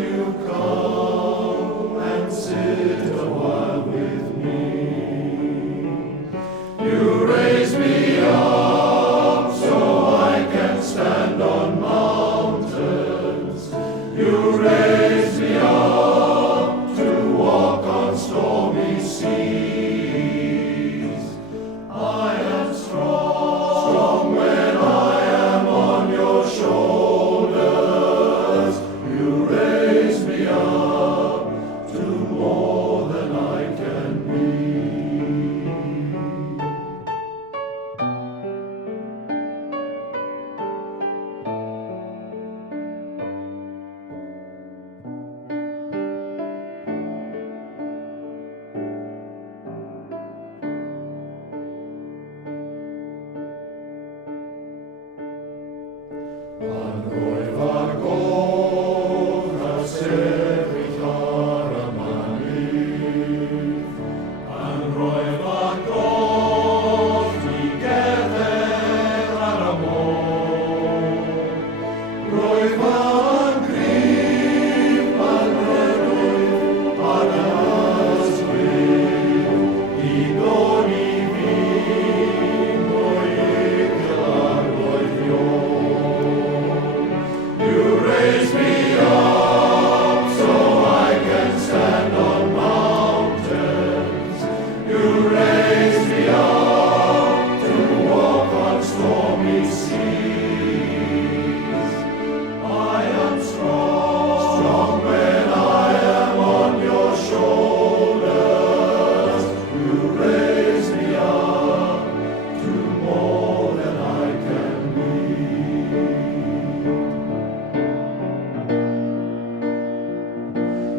you come and sit a while with me? You raise me up so I can stand on mountains. You raise me up to walk on stormy seas. I am strong when I am on your shoulders. You raise me up to more than I can be. An oivar goch a sefyll ar y mynydd. An roivar goch i gerdded ar y môr. Roedd yn gryf yn rhywun ar y ysbryd i ddod i fi'n o'i gilar gloeddiol. You raise me up so I can stand on mountains. You raise me up to walk on stormy seas. I am strong when I am on your shoulders. You raise me up to more than I can be.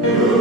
You